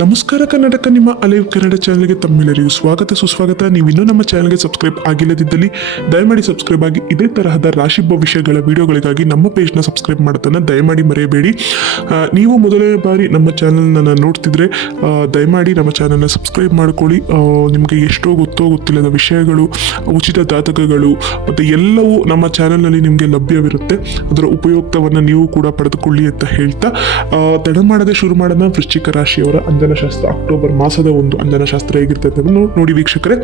ನಮಸ್ಕಾರ ಕರ್ನಾಟಕ ನಿಮ್ಮ ಅಲೈವ್ ಕನ್ನಡ ಚಾನಲ್ಗೆ ತಮ್ಮೆಲ್ಲರಿಗೂ ಸ್ವಾಗತ. ಸುಸ್ವಾಗತ. ನೀವು ಇನ್ನೂ ನಮ್ಮ ಚಾನಲ್ಗೆ ಸಬ್ಸ್ಕ್ರೈಬ್ ಆಗಿಲ್ಲದಿದ್ದಲ್ಲಿ ದಯಮಾಡಿ ಸಬ್ಸ್ಕ್ರೈಬ್ ಆಗಿ ಇದೇ ತರಹದ ರಾಶಿ ಭವಿಷ್ಯಗಳ ವಿಡಿಯೋಗಳಿಗಾಗಿ ನಮ್ಮ ಪೇಜ್ನ ಸಬ್ಸ್ಕ್ರೈಬ್ ಮಾಡೋದನ್ನು ದಯಮಾಡಿ ಮರೆಯಬೇಡಿ. ನೀವು ಮೊದಲನೇ ಬಾರಿ ನಮ್ಮ ಚಾನಲ್ನ ನೋಡ್ತಿದ್ರೆ ದಯಮಾಡಿ ನಮ್ಮ ಚಾನಲ್ನ ಸಬ್ಸ್ಕ್ರೈಬ್ ಮಾಡ್ಕೊಳ್ಳಿ. ನಿಮಗೆ ಎಷ್ಟೋ ಗೊತ್ತೋ ಗೊತ್ತಿಲ್ಲದ ವಿಷಯಗಳು, ಉಚಿತ ದಾತಕಗಳು, ಮತ್ತು ಎಲ್ಲವೂ ನಮ್ಮ ಚಾನಲ್ನಲ್ಲಿ ನಿಮಗೆ ಲಭ್ಯವಿರುತ್ತೆ. ಅದರ ಉಪಯುಕ್ತವನ್ನು ನೀವು ಕೂಡ ಪಡೆದುಕೊಳ್ಳಿ ಅಂತ ಹೇಳ್ತಾ ತಡ ಮಾಡದೆ ಶುರು ಮಾಡೋಣ ವೃಶ್ಚಿಕ ರಾಶಿಯವರ ಅಂಜನಶಾಸ್ತ್ರ ಅಕ್ಟೋಬರ್ ಮಾಸದ ಒಂದು ಅಂಜನಶಾಸ್ತ್ರ ಹೇಗಿರ್ತದೆ ಅದನ್ನು ನೋಡಿ ವೀಕ್ಷಕರೇ.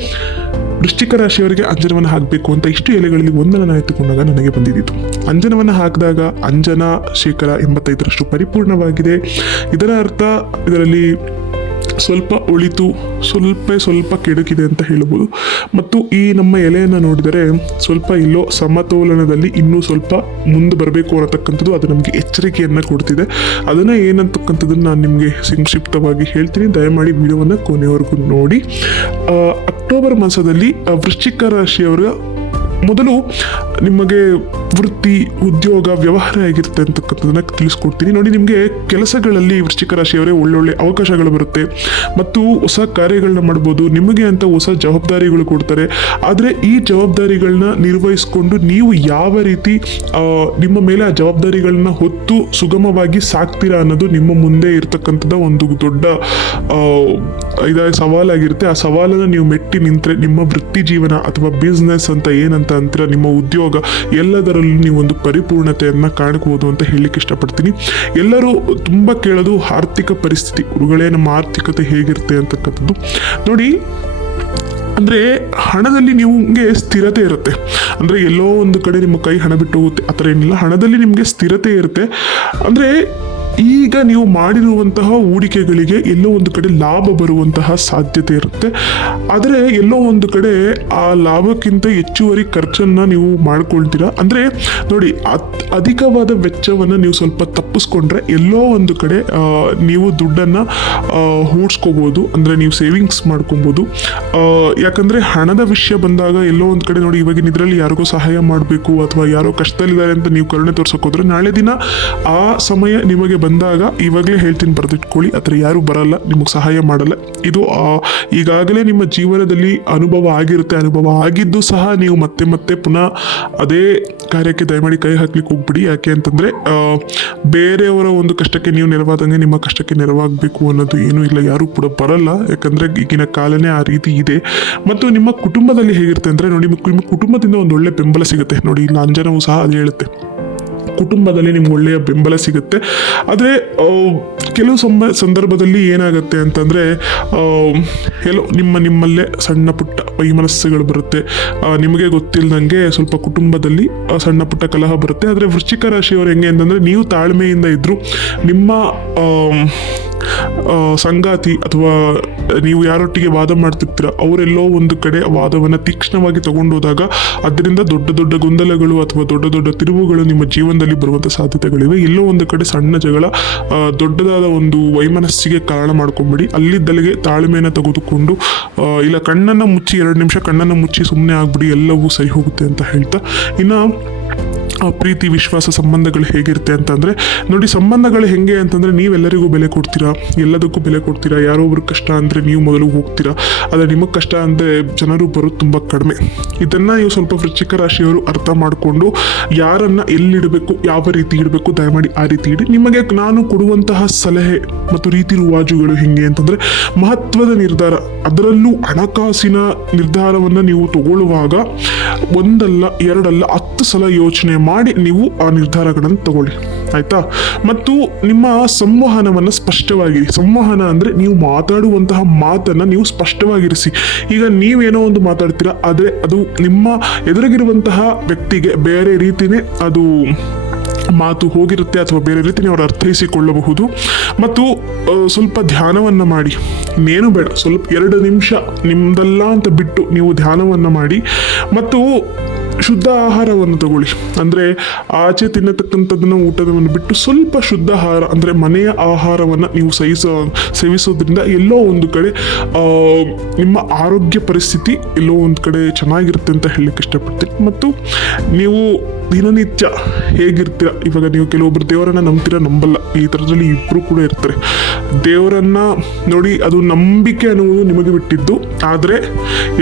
ವೃಶ್ಚಿಕ ರಾಶಿಯವರಿಗೆ ಅಂಜನವನ್ನು ಹಾಕಬೇಕು ಅಂತ ಇಷ್ಟು ಎಲೆಗಳಲ್ಲಿ ಒಂದನ್ನು ನಾನು ಎತ್ತುಕೊಂಡಾಗ ನನಗೆ ಬಂದಿದ್ದು ಅಂಜನವನ್ನು ಹಾಕಿದಾಗ ಅಂಜನ ಶೇಕಡ ಎಂಬತ್ತೈದರಷ್ಟು ಪರಿಪೂರ್ಣವಾಗಿದೆ. ಇದರ ಅರ್ಥ ಇದರಲ್ಲಿ ಸ್ವಲ್ಪ ಉಳಿತು, ಸ್ವಲ್ಪ ಸ್ವಲ್ಪ ಕೆಡುಕಿದೆ ಅಂತ ಹೇಳ್ಬೋದು. ಮತ್ತು ಈ ನಮ್ಮ ಎಲೆಯನ್ನು ನೋಡಿದರೆ ಸ್ವಲ್ಪ ಇಲ್ಲೋ ಸಮತೋಲನದಲ್ಲಿ ಇನ್ನೂ ಸ್ವಲ್ಪ ಮುಂದೆ ಬರಬೇಕು ಅನ್ನತಕ್ಕಂಥದ್ದು ಅದು ನಮಗೆ ಎಚ್ಚರಿಕೆಯನ್ನು ಕೊಡ್ತಿದೆ. ಅದನ್ನು ಏನಂತಕ್ಕಂಥದ್ದನ್ನು ನಾನು ನಿಮಗೆ ಸಂಕ್ಷಿಪ್ತವಾಗಿ ಹೇಳ್ತೀನಿ. ದಯಮಾಡಿ ವಿಡಿಯೋವನ್ನು ಕೊನೆಯವರೆಗೂ ನೋಡಿ. ಅಕ್ಟೋಬರ್ ಮಾಸದಲ್ಲಿ ವೃಶ್ಚಿಕ ರಾಶಿಯವರ ಮೊದಲು ನಿಮಗೆ ವೃತ್ತಿ, ಉದ್ಯೋಗ, ವ್ಯವಹಾರ ಆಗಿರುತ್ತೆ ಅಂತಕ್ಕಂಥದ್ದನ್ನ ತಿಳಿಸ್ಕೊಡ್ತೀನಿ. ನೋಡಿ, ನಿಮಗೆ ಕೆಲಸಗಳಲ್ಲಿ ವೃಶ್ಚಿಕ ರಾಶಿಯವರೇ ಒಳ್ಳೊಳ್ಳೆ ಅವಕಾಶಗಳು ಬರುತ್ತೆ. ಮತ್ತು ಹೊಸ ಕಾರ್ಯಗಳನ್ನ ಮಾಡ್ಬೋದು. ನಿಮಗೆ ಅಂತ ಹೊಸ ಜವಾಬ್ದಾರಿಗಳು ಕೊಡ್ತಾರೆ. ಆದರೆ ಈ ಜವಾಬ್ದಾರಿಗಳನ್ನ ನಿರ್ವಹಿಸ್ಕೊಂಡು ನೀವು ಯಾವ ರೀತಿ ನಿಮ್ಮ ಮೇಲೆ ಆ ಜವಾಬ್ದಾರಿಗಳನ್ನ ಹೊತ್ತು ಸುಗಮವಾಗಿ ಸಾಕ್ತೀರಾ ಅನ್ನೋದು ನಿಮ್ಮ ಮುಂದೆ ಇರತಕ್ಕಂಥದ್ದು ಒಂದು ದೊಡ್ಡ ಇದ ಸವಾಲಾಗಿರುತ್ತೆ. ಆ ಸವಾಲನ್ನು ನೀವು ಮೆಟ್ಟಿ ನಿಂತರೆ ನಿಮ್ಮ ವೃತ್ತಿ ಜೀವನ ಅಥವಾ ಬಿಸ್ನೆಸ್ ಅಂತ ಏನಂತ ಅಂತೀರ, ನಿಮ್ಮ ಉದ್ಯೋಗ ಎಲ್ಲದರಲ್ಲೂ ನೀವು ಒಂದು ಪರಿಪೂರ್ಣತೆಯನ್ನು ಕಾಣಬಹುದು ಅಂತ ಹೇಳಲಿಕ್ಕೆ ಇಷ್ಟಪಡ್ತೀನಿ. ಎಲ್ಲರೂ ತುಂಬ ಕೇಳೋದು ಆರ್ಥಿಕ ಪರಿಸ್ಥಿತಿ ಗುರುಗಳೇ ನಮ್ಮ ಆರ್ಥಿಕತೆ ಹೇಗಿರುತ್ತೆ ಅಂತಕ್ಕಂಥದ್ದು. ನೋಡಿ, ಅಂದರೆ ಹಣದಲ್ಲಿ ನಿಮಗೆ ಸ್ಥಿರತೆ ಇರುತ್ತೆ. ಅಂದರೆ ಎಲ್ಲೋ ಒಂದು ಕಡೆ ನಿಮ್ಮ ಕೈ ಹಣ ಬಿಟ್ಟು ಹೋಗುತ್ತೆ. ಆ ಥರ ಏನಿಲ್ಲ. ಹಣದಲ್ಲಿ ನಿಮಗೆ ಸ್ಥಿರತೆ ಇರುತ್ತೆ. ಅಂದರೆ ಈಗ ನೀವು ಮಾಡಿರುವಂತಹ ಹೂಡಿಕೆಗಳಿಗೆ ಎಲ್ಲೋ ಒಂದು ಕಡೆ ಲಾಭ ಬರುವಂತಹ ಸಾಧ್ಯತೆ ಇರುತ್ತೆ. ಆದರೆ ಎಲ್ಲೋ ಒಂದು ಕಡೆ ಆ ಲಾಭಕ್ಕಿಂತ ಹೆಚ್ಚುವರಿ ಖರ್ಚನ್ನು ನೀವು ಮಾಡ್ಕೊಳ್ತೀರಾ? ಅಂದರೆ ನೋಡಿ ಅಧಿಕವಾದ ವೆಚ್ಚವನ್ನು ನೀವು ಸ್ವಲ್ಪ ತಪ್ಪಿಸ್ಕೊಂಡ್ರೆ ಎಲ್ಲೋ ಒಂದು ಕಡೆ ನೀವು ದುಡ್ಡನ್ನು ಹೂಡ್ಸ್ಕೋಬೋದು. ಅಂದರೆ ನೀವು ಸೇವಿಂಗ್ಸ್ ಮಾಡ್ಕೊಬೋದು. ಯಾಕಂದರೆ ಹಣದ ವಿಷಯ ಬಂದಾಗ ಎಲ್ಲೋ ಒಂದು ಕಡೆ ನೋಡಿ, ಇವಾಗಿನ ಇದರಲ್ಲಿ ಯಾರಿಗೋ ಸಹಾಯ ಮಾಡಬೇಕು ಅಥವಾ ಯಾರೋ ಕಷ್ಟದಲ್ಲಿದ್ದಾರೆ ಅಂತ ನೀವು ಕರುಣೆ ತೋರಿಸೋಕೋದ್ರೆ ನಾಳೆ ದಿನ ಆ ಸಮಯ ನಿಮಗೆ ಬಂದಾಗ ಇವಾಗಲೇ ಹೇಳ್ತೀನಿ ಬರೆದಿಟ್ಕೊಳ್ಳಿ. ಥರ ಯಾರು ಬರಲ್ಲ, ನಿಮಗೆ ಸಹಾಯ ಮಾಡಲ್ಲ. ಇದು ಈಗಾಗಲೇ ನಿಮ್ಮ ಜೀವನದಲ್ಲಿ ಅನುಭವ ಆಗಿರುತ್ತೆ. ಅನುಭವ ಆಗಿದ್ದು ಸಹ ನೀವು ಮತ್ತೆ ಮತ್ತೆ ಪುನಃ ಅದೇ ಕಾರ್ಯಕ್ಕೆ ದಯಮಾಡಿ ಕೈ ಹಾಕ್ಲಿಕ್ಕೆ ಹೋಗ್ಬಿಡಿ. ಯಾಕೆ ಅಂತಂದ್ರೆ ಬೇರೆಯವರ ಒಂದು ಕಷ್ಟಕ್ಕೆ ನೀವು ನೆರವಾದಂಗೆ ನಿಮ್ಮ ಕಷ್ಟಕ್ಕೆ ನೆರವಾಗಬೇಕು ಅನ್ನೋದು ಏನೂ ಇಲ್ಲ. ಯಾರೂ ಕೂಡ ಬರಲ್ಲ. ಯಾಕಂದ್ರೆ ಈಗಿನ ಕಾಲನೇ ಆ ರೀತಿ ಇದೆ. ಮತ್ತು ನಿಮ್ಮ ಕುಟುಂಬದಲ್ಲಿ ಹೇಗಿರುತ್ತೆ ಅಂದ್ರೆ ನೋಡಿ, ನಿಮ್ಮ ಕುಟುಂಬದಿಂದ ಒಂದು ಒಳ್ಳೆ ಬೆಂಬಲ ಸಿಗುತ್ತೆ. ನೋಡಿ ಇಲ್ಲಿ ಅಂಜನವು ಸಹ ಅದು ಹೇಳುತ್ತೆ. ಕುಟುಂಬದಲ್ಲಿ ನಿಮ್ಗೆ ಒಳ್ಳೆಯ ಬೆಂಬಲ ಸಿಗುತ್ತೆ. ಆದರೆ ಕೆಲವು ಸಂಬ ಸಂದರ್ಭದಲ್ಲಿ ಏನಾಗುತ್ತೆ ಅಂತಂದರೆ ಎಲ್ಲೋ ನಿಮ್ಮ ನಿಮ್ಮಲ್ಲೇ ಸಣ್ಣ ಪುಟ್ಟ ವೈಮನಸ್ಸುಗಳು ಬರುತ್ತೆ. ನಿಮಗೆ ಗೊತ್ತಿಲ್ಲದಂಗೆ ಸ್ವಲ್ಪ ಕುಟುಂಬದಲ್ಲಿ ಸಣ್ಣ ಪುಟ್ಟ ಕಲಹ ಬರುತ್ತೆ. ಆದರೆ ವೃಶ್ಚಿಕ ರಾಶಿಯವರು ಹೆಂಗೆ ಅಂತಂದರೆ, ನೀವು ತಾಳ್ಮೆಯಿಂದ ಇದ್ದರೂ ನಿಮ್ಮ ಸಂಗಾತಿ ಅಥವಾ ನೀವು ಯಾರೊಟ್ಟಿಗೆ ವಾದ ಮಾಡ್ತಿರ್ತೀರ, ಅವರೆಲ್ಲೋ ಒಂದು ಕಡೆ ವಾದವನ್ನು ತೀಕ್ಷ್ಣವಾಗಿ ತಗೊಂಡೋದಾಗ ಅದರಿಂದ ದೊಡ್ಡ ದೊಡ್ಡ ಗೊಂದಲಗಳು ಅಥವಾ ದೊಡ್ಡ ದೊಡ್ಡ ತಿರುವುಗಳು ನಿಮ್ಮ ಜೀವನದಲ್ಲಿ ಬರುವಂಥ ಸಾಧ್ಯತೆಗಳಿವೆ. ಎಲ್ಲೋ ಒಂದು ಕಡೆ ಸಣ್ಣ ಜಗಳ ದೊಡ್ಡದಾದ ಒಂದು ವೈಮನಸ್ಸಿಗೆ ಕಾರಣ ಮಾಡ್ಕೊಂಬಿಡಿ. ಅಲ್ಲಿದ್ದಲ್ಲಿಗೆ ತಾಳ್ಮೆಯನ್ನು ತೆಗೆದುಕೊಂಡು ಇಲ್ಲ ಕಣ್ಣನ್ನು ಮುಚ್ಚಿ, ಎರಡು ನಿಮಿಷ ಕಣ್ಣನ್ನು ಮುಚ್ಚಿ ಸುಮ್ಮನೆ ಆಗ್ಬಿಡಿ, ಎಲ್ಲವೂ ಸರಿ ಹೋಗುತ್ತೆ ಅಂತ ಹೇಳ್ತಾ. ಇನ್ನು ಪ್ರೀತಿ, ವಿಶ್ವಾಸ ಸಂಬಂಧಗಳು ಹೇಗಿರುತ್ತೆ ಅಂತಂದರೆ, ನೋಡಿ ಸಂಬಂಧಗಳು ಹೆಂಗೆ ಅಂತಂದರೆ ನೀವೆಲ್ಲರಿಗೂ ಬೆಲೆ ಕೊಡ್ತೀರಾ? ಎಲ್ಲದಕ್ಕೂ ಬೆಲೆ ಕೊಡ್ತೀರಾ? ಯಾರೋ ಒಬ್ರು ಕಷ್ಟ ಅಂದರೆ ನೀವು ಮೊದಲು ಹೋಗ್ತೀರಾ? ಆದರೆ ನಿಮಗೆ ಕಷ್ಟ ಅಂದರೆ ಜನರು ಬರೋದು ತುಂಬ ಕಡಿಮೆ. ಇದನ್ನು ನೀವು ಸ್ವಲ್ಪ ವೃಶ್ಚಿಕ ರಾಶಿಯವರು ಅರ್ಥ ಮಾಡಿಕೊಂಡು ಯಾರನ್ನು ಎಲ್ಲಿಡಬೇಕು, ಯಾವ ರೀತಿ ಇಡಬೇಕು, ದಯಮಾಡಿ ಆ ರೀತಿ ಇಡಿ. ನಿಮಗೆ ನಾನು ಕೊಡುವಂತಹ ಸಲಹೆ ಮತ್ತು ರೀತಿ ರಿವಾಜುಗಳು ಹೆಂಗೆ ಅಂತಂದರೆ, ಮಹತ್ವದ ನಿರ್ಧಾರ. ಅದರಲ್ಲೂ ಹಣಕಾಸಿನ ನಿರ್ಧಾರವನ್ನು ನೀವು ತಗೊಳ್ಳುವಾಗ ಒಂದಲ್ಲ, ಎರಡಲ್ಲ, ಹತ್ತು ಸಲ ಯೋಚನೆ ಮಾಡಿ ನೀವು ಆ ನಿರ್ಧಾರಗಳನ್ನು ತಗೊಳ್ಳಿ. ಆಯ್ತಾ? ಮತ್ತು ನಿಮ್ಮ ಸಂವಹನವನ್ನು ಸ್ಪಷ್ಟವಾಗಿರಿ ಸಂವಹನ ಅಂದರೆ ನೀವು ಮಾತಾಡುವಂತಹ ಮಾತನ್ನು ನೀವು ಸ್ಪಷ್ಟವಾಗಿರಿಸಿ. ಈಗ ನೀವೇನೋ ಒಂದು ಮಾತಾಡ್ತೀರಾ, ಆದರೆ ಅದು ನಿಮ್ಮ ಎದುರಿಗಿರುವಂತಹ ವ್ಯಕ್ತಿಗೆ ಬೇರೆ ರೀತಿನೇ ಅದು ಮಾತು ಹೋಗಿರುತ್ತೆ ಅಥವಾ ಬೇರೆ ರೀತಿ ಅವರು ಅರ್ಥೈಸಿಕೊಳ್ಳಬಹುದು. ಮತ್ತು ಸ್ವಲ್ಪ ಧ್ಯಾನವನ್ನು ಮಾಡಿ. ಇನ್ನೇನು ಬೇಡ, ಸ್ವಲ್ಪ ಎರಡು ನಿಮಿಷ ನಿಮ್ದಲ್ಲ ಅಂತ ಬಿಟ್ಟು ನೀವು ಧ್ಯಾನವನ್ನು ಮಾಡಿ. ಮತ್ತು ಶುದ್ಧ ಆಹಾರವನ್ನು ತಗೊಳ್ಳಿ. ಅಂದರೆ ಆಚೆ ತಿನ್ನತಕ್ಕಂಥದ್ದನ್ನು ಊಟದವನ್ನು ಬಿಟ್ಟು ಸ್ವಲ್ಪ ಶುದ್ಧ ಆಹಾರ, ಅಂದರೆ ಮನೆಯ ಆಹಾರವನ್ನು ನೀವು ಸಹಿಸೋ, ಸೇವಿಸೋದ್ರಿಂದ ಎಲ್ಲೋ ಒಂದು ಕಡೆ ನಿಮ್ಮ ಆರೋಗ್ಯ ಪರಿಸ್ಥಿತಿ ಎಲ್ಲೋ ಒಂದು ಕಡೆ ಚೆನ್ನಾಗಿರುತ್ತೆ ಅಂತ ಹೇಳಲಿಕ್ಕೆ ಇಷ್ಟಪಡ್ತೀನಿ. ಮತ್ತು ನೀವು ದಿನನಿತ್ಯ ಹೇಗಿರ್ತೀರ? ಇವಾಗ ನೀವು ಕೆಲವೊಬ್ಬರು ದೇವರನ್ನು ನಂಬ್ತೀರ? ನಂಬಲ್ಲ. ಈ ಥರದಲ್ಲಿ ಇಬ್ಬರು ಕೂಡ ಇರ್ತಾರೆ. ದೇವರನ್ನು ನೋಡಿ, ಅದು ನಂಬಿಕೆ ಅನ್ನುವುದು ನಿಮಗೆ ಬಿಟ್ಟಿದ್ದು. ಆದರೆ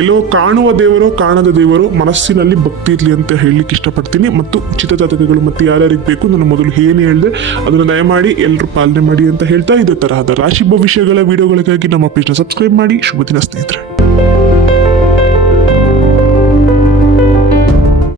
ಎಲ್ಲೋ ಕಾಣುವ ದೇವರೋ, ಕಾಣದ ದೇವರೋ ಮನಸ್ಸಿನಲ್ಲಿ ಇರಲಿ ಅಂತ ಹೇಳಲಿಕ್ಕೆ ಇಷ್ಟಪಡ್ತೀನಿ. ಮತ್ತು ಉಚಿತ ಜಾತಕಗಳು ಮತ್ತು ಯಾರ್ಯಾರಿಗೆ ಬೇಕು ನಾನು ಮೊದಲು ಏನು ಹೇಳಿದೆ, ಅದನ್ನು ದಯಮಾಡಿ ಎಲ್ಲರೂ ಪಾಲನೆ ಮಾಡಿ ಅಂತ ಹೇಳ್ತಾ ಇದೇ ತರಹದ ರಾಶಿ ಭವಿಷ್ಯಗಳ ವಿಡಿಯೋಗಳಿಗಾಗಿ ನಮ್ಮ ಪೇಜ್ನ ಸಬ್ಸ್ಕ್ರೈಬ್ ಮಾಡಿ. ಶುಭ ದಿನ ಸ್ನೇಹಿತರೆ.